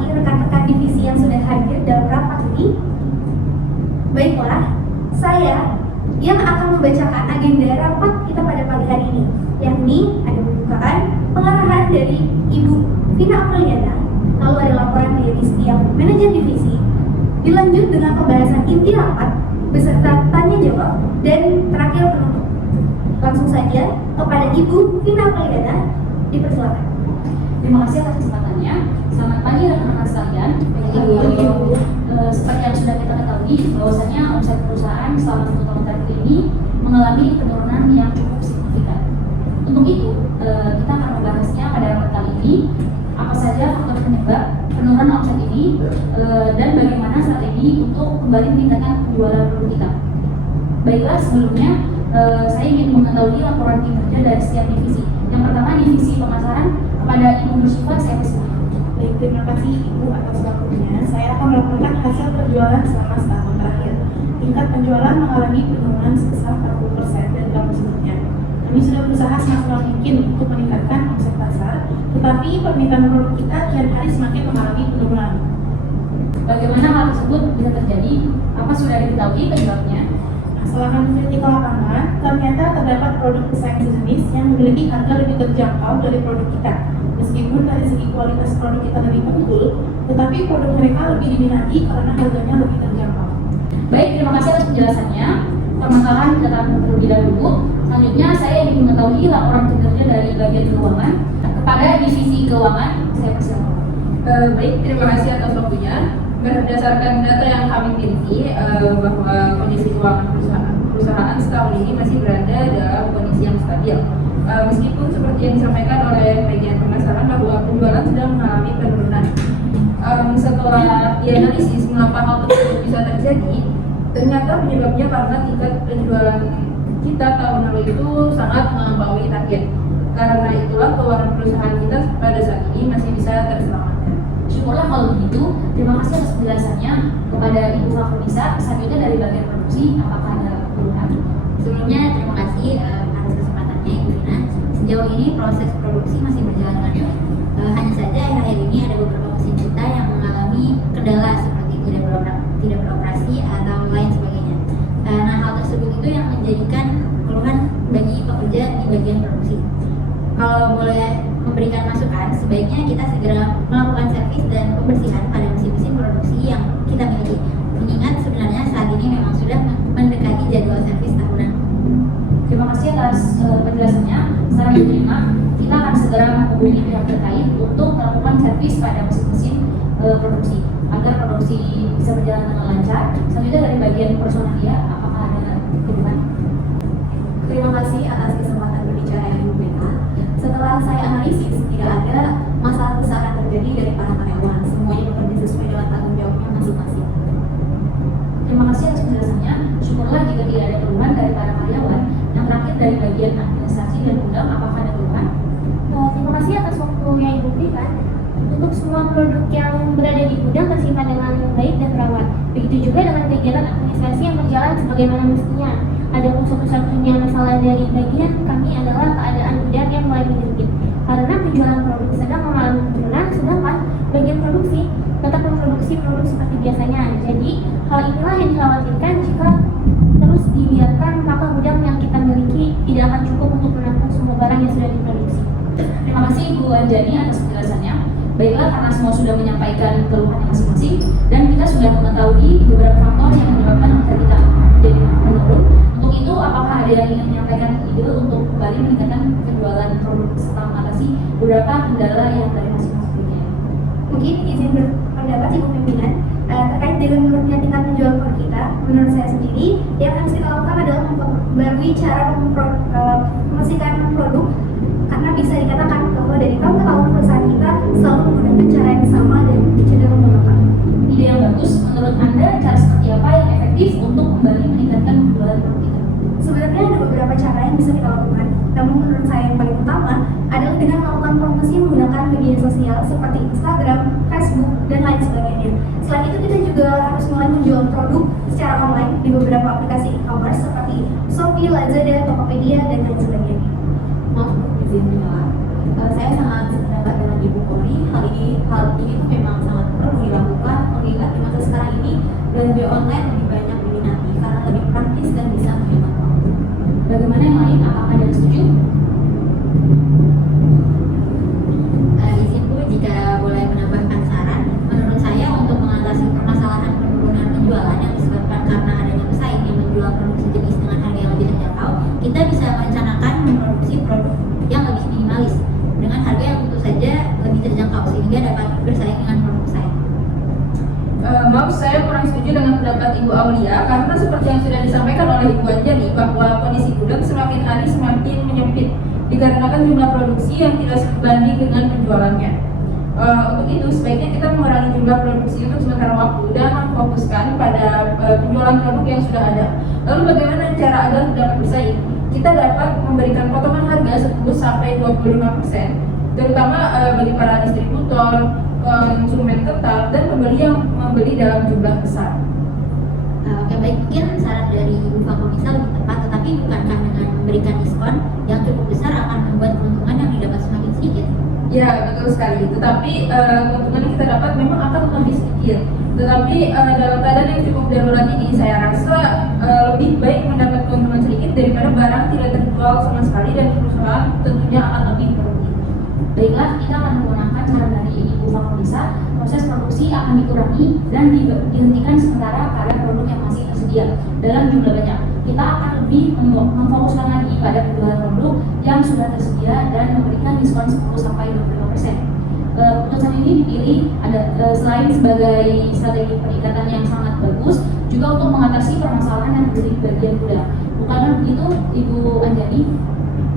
lagi rekan-rekan divisi yang sudah hadir dalam rapat ini. Baiklah, saya yang akan membacakan agenda rapat kita pada pagi hari ini, yakni ada pembukaan, pengarahan dari Ibu Vina Apriliana, lalu ada laporan dari setiap manajer divisi, dilanjut dengan pembahasan inti rapat beserta tanya jawab, dan terakhir penutup. Langsung saja kepada Ibu Vina Apriliana, dipersilakan. Terima kasih atas kesempatannya. Selamat pagi rekan-rekan sekalian. Seperti yang sudah kita ketahui, bahwasanya omset perusahaan selama 1 tahun terakhir ini mengalami penurunan yang cukup signifikan. Untuk itu, kita akan membahasnya pada rapat kali ini. Apa saja faktor penyebab penurunan omset ini dan bagaimana strategi untuk kembali meningkatkan penjualan produk kita. Baiklah, sebelumnya saya ingin mengetahui laporan kinerja dari setiap divisi. Yang pertama, divisi pemasaran, kepada Ibu Nursifa, saya persilakan. Baik, terima kasih Ibu atas waktunya. Saya akan melaporkan hasil penjualan selama setahun terakhir. Tingkat penjualan mengalami penurunan sebesar 40% dari tahun sebelumnya. Kami sudah berusaha semaksimal mungkin untuk meningkatkan omset pasar, tetapi permintaan produk kita kian hari semakin mengalami penurunan. Bagaimana hal tersebut bisa terjadi? Apa sudah diketahui penyebabnya? Setelah kami meneliti ke lapangan, ternyata terdapat produk pesaing sejenis yang memiliki harga lebih terjangkau dari produk kita. Meskipun dari segi kualitas produk kita lebih unggul, tetapi produk mereka lebih diminati karena harganya lebih terjangkau. Baik, terima kasih atas penjelasannya. Permasalahan kita tahan terlebih dahulu. Selanjutnya, saya ingin mengetahui laporan kinerja dari bagian keuangan. Kepada divisi keuangan, saya persilakan. Baik, terima kasih atas waktunya. Berdasarkan data yang kami miliki, bahwa kondisi keuangan perusahaan setahun ini masih berada dalam kondisi yang stabil. Meskipun seperti yang disampaikan oleh bagian pemasaran bahwa penjualan sedang mengalami penurunan. Setelah dianalisis mengapa hal tersebut bisa terjadi, ternyata penyebabnya karena tingkat penjualan kita tahun lalu itu sangat melampaui target. Karena itulah keuangan perusahaan kita pada saat ini masih bisa terselamatkan. Syukurlah kalau begitu. Terima kasih atas penjelasannya. Kepada Ibu Fahrunisa, selanjutnya dari bagian produksi, apakah ada keluhan? Sebelumnya terima kasih atas kesempatannya Ibu Vina. Sejauh ini proses produksi masih berjalan dengan baik. Hanya saja akhir ini ada beberapa mesin kita yang mengalami kendala seperti tidak beroperasi atau lain sebagainya. Nah, hal tersebut itu yang menjadikan keluhan bagi pekerja di bagian produksi. Kalau boleh memberikan masukan, sebaiknya kita segera melakukan servis dan pembersihan pada mesin-mesin produksi yang kita miliki. Mengingat sebenarnya saat ini memang sudah mendekati jadwal servis tahunan. Terima kasih atas penjelasannya. Secara kelima, kita akan segera menghubungi pihak terkait untuk melakukan servis pada mesin-mesin produksi agar produksi bisa berjalan dengan lancar. Selanjutnya dari bagian personalia, apakah ada keluhan? Terima kasih atas kesempatan berbicara Ibu Vina. Setelah saya analisis, tidak ada masalah besar yang terjadi dari para karyawan. Semuanya bekerja sesuai dengan tanggung jawabnya masing-masing. Terima kasih atas penjelasannya. Syukurlah jika tidak ada keluhan dari para karyawan. Yang terakhir dari bagian administrasi dan gudang, apakah ada keluhan? Terima kasih atas waktu yang Ibu berikan. Untuk semua produk yang berada di gudang tersimpan dengan baik dan terawat. Begitu juga dengan kegiatan administrasi yang berjalan sebagaimana mestinya. Adapun satu-satunya masalah dari bagian kami adalah keadaan gudang yang mulai menyempit karena penjualan produk sedang mengalami penurunan, sedangkan bagian produksi tetap memproduksi produk seperti biasanya. Jadi hal inilah yang dikhawatirkan jika terus dibiarkan, maka gudang yang kita miliki tidak akan cukup untuk menampung semua barang yang sudah diproduksi. Terima kasih Ibu Anjani atas penjelasannya. Baiklah, karena semua sudah menyampaikan keluhannya masing-masing dan kita sudah mengetahui beberapa faktor yang menyebabkan omset kita menjadi menurun. Untuk itu, apakah ada yang ingin menyampaikan ide untuk kembali meningkatkan penjualan produk serta mengatasi beberapa kendala yang dari masing-masing punya? Mungkin izin berpendapat Ibu pimpinan terkait dengan menurunnya tingkat penjualan produk kita. Menurut saya sendiri, yang harus kita lakukan adalah memperbarui cara mempromosikan produk, karena bisa dikatakan bahwa dari tahun ke tahun perusahaan kita selalu menggunakan cara yang sama dan cenderung mengembang. Ide yang bagus. Menurut Anda, cara seperti apa yang efektif untuk kembali meningkatkan penjualan produk kita? Sebenarnya ada beberapa cara yang bisa kita lakukan, namun menurut saya yang paling utama adalah dengan melakukan promosi menggunakan media sosial seperti Instagram, Facebook, dan lain sebagainya. Selain itu, kita juga harus mulai menjual produk secara online di beberapa aplikasi e-commerce seperti Shopee, Lazada, Tokopedia, dan lain sebagainya. Maaf, izin menolak. Saya sangat sependapat dengan Ibu Kori. Hal ini memang sangat bersaing dengan produk saya. Maaf, saya kurang setuju dengan pendapat Ibu Aulia karena seperti yang sudah disampaikan oleh Ibu Anjani bahwa kondisi gudang semakin hari semakin menyempit dikarenakan jumlah produksi yang tidak sebanding dengan penjualannya. Untuk itu sebaiknya kita mengurangi jumlah produksi untuk sementara waktu dan memfokuskan pada penjualan produk yang sudah ada. Lalu bagaimana cara agar dapat bersaing? Kita dapat memberikan potongan harga 10-25%, terutama bagi para distributor, konsumen tetap, dan pembeli yang membeli dalam jumlah besar. Oke, baik, mungkin saran dari Ibu Fakulisa lebih tepat, tetapi bukankah dengan memberikan diskon yang cukup besar akan membuat keuntungan yang didapat semakin sedikit? Ya, betul sekali. Tetapi keuntungan yang kita dapat memang akan lebih sedikit. Tetapi dalam keadaan yang cukup darurat ini, saya rasa lebih baik mendapat keuntungan sedikit daripada barang tidak terjual sama sekali dan perusahaan tentunya akan lebih merugi. Baiklah, kita akan menggunakan saran dari Ibu Fakulisa. Proses produksi akan dikurangi dan dihentikan sementara pada produk yang masih tersedia dalam jumlah banyak. Kita akan lebih memfokuskan lagi pada penjualan produk yang sudah tersedia dan memberikan diskon 10-25%. Keputusan ini dipilih selain sebagai strategi peningkatan yang sangat bagus, juga untuk mengatasi permasalahan yang terjadi di bagian gudang. Bukankah begitu, Ibu Anjani?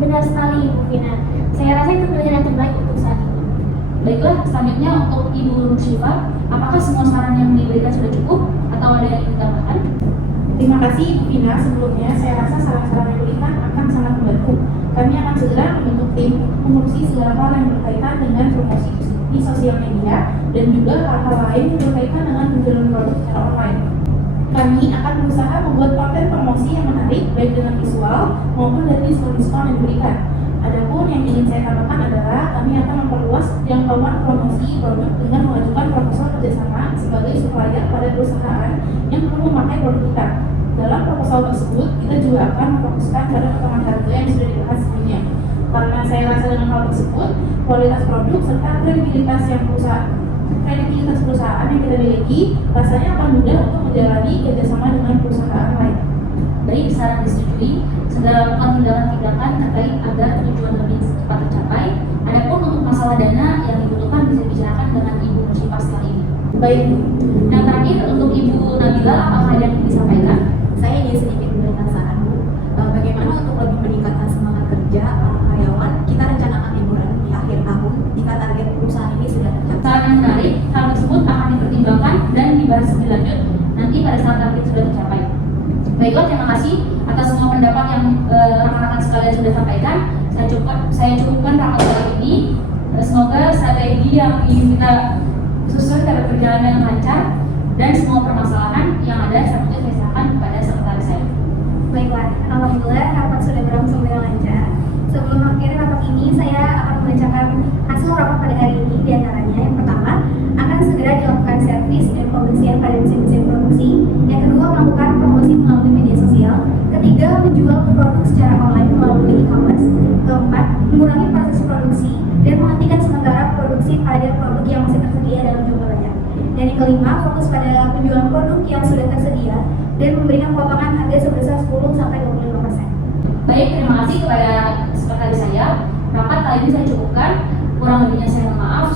Benar sekali, Ibu Vina. Saya rasa itu pilihan yang terbaik untuk saat ini. Baiklah, selanjutnya untuk Ibu Nursifa, apakah semua saran yang diberikan sudah cukup atau ada yang ingin ditambahkan? Terima kasih Ibu Vina. Sebelumnya saya rasa saran-saran yang diberikan akan sangat membantu. Kami akan segera membentuk tim mengurusi segala hal yang berkaitan dengan promosi di sosial media dan juga hal-hal lain yang berkaitan dengan penjualan produk secara online. Kami akan berusaha membuat konten promosi yang menarik baik dengan visual maupun dari diskon-diskon yang diberikan. Adapun yang ingin saya tambahkan adalah kami akan memperluas jangkauan promosi produk dengan mengajukan proposal kerjasama sebagai supplier pada perusahaan yang perlu memakai produk kita. Dalam proposal tersebut, kita juga akan memfokuskan pada potongan harga yang sudah dibahas sebelumnya. Karena saya rasa dengan hal tersebut, kualitas produk serta kredibilitas perusahaan yang kita miliki rasanya akan mudah untuk menjalani kerjasama dengan perusahaan lain. Baik, saran disetujui. Segera melakukan tindakan-tindakan terkait agar tujuan lebih cepat tercapai. Adapun untuk masalah dana yang dibutuhkan bisa dibicarakan dengan Ibu Nursifa setelah ini. Baik, Yang terakhir untuk Ibu Nabila, apakah ada yang ingin disampaikan? Saya ingin sedikit memberikan saran, Bu. Bagaimana untuk lebih meningkatkan semangat kerja para karyawan? Kita rencanakan liburan di akhir tahun jika target perusahaan ini sudah tercapai. Saran yang menarik, hal tersebut akan dipertimbangkan dan dibahas lebih lanjut nanti pada saat target sudah tercapai. Baiklah, terima kasih atas semua pendapat yang rekan-rekan sekalian sudah sampaikan. Saya cukupkan rapat kali ini. Semoga strategi yang ingin kita susun dapat berjalan dengan lancar dan semua permasalahan yang ada selanjutnya saya serahkan kepada sekretaris saya. Baiklah, alhamdulillah rapat sudah berlangsung dengan lancar. Sebelum akhir rapat ini, saya akan membacakan hasil rapat pada hari ini. Di antaranya, yang pertama, akan segera dilakukan servis dan pembersihan pada mesin-mesin produksi. Yang kedua, melakukan promosi melalui media sosial. Ketiga, menjual produk secara online melalui e-commerce. Keempat, mengurangi proses produksi dan menghentikan sementara produksi pada produk yang masih tersedia dalam jumlah banyak. Dan yang kelima, fokus pada penjualan produk yang sudah tersedia dan memberikan potongan harga sebesar 10-25%. Baik, terima kasih kepada sekretaris saya. Rapat kali ini saya cukupkan. Kurang lebihnya saya mohon maaf.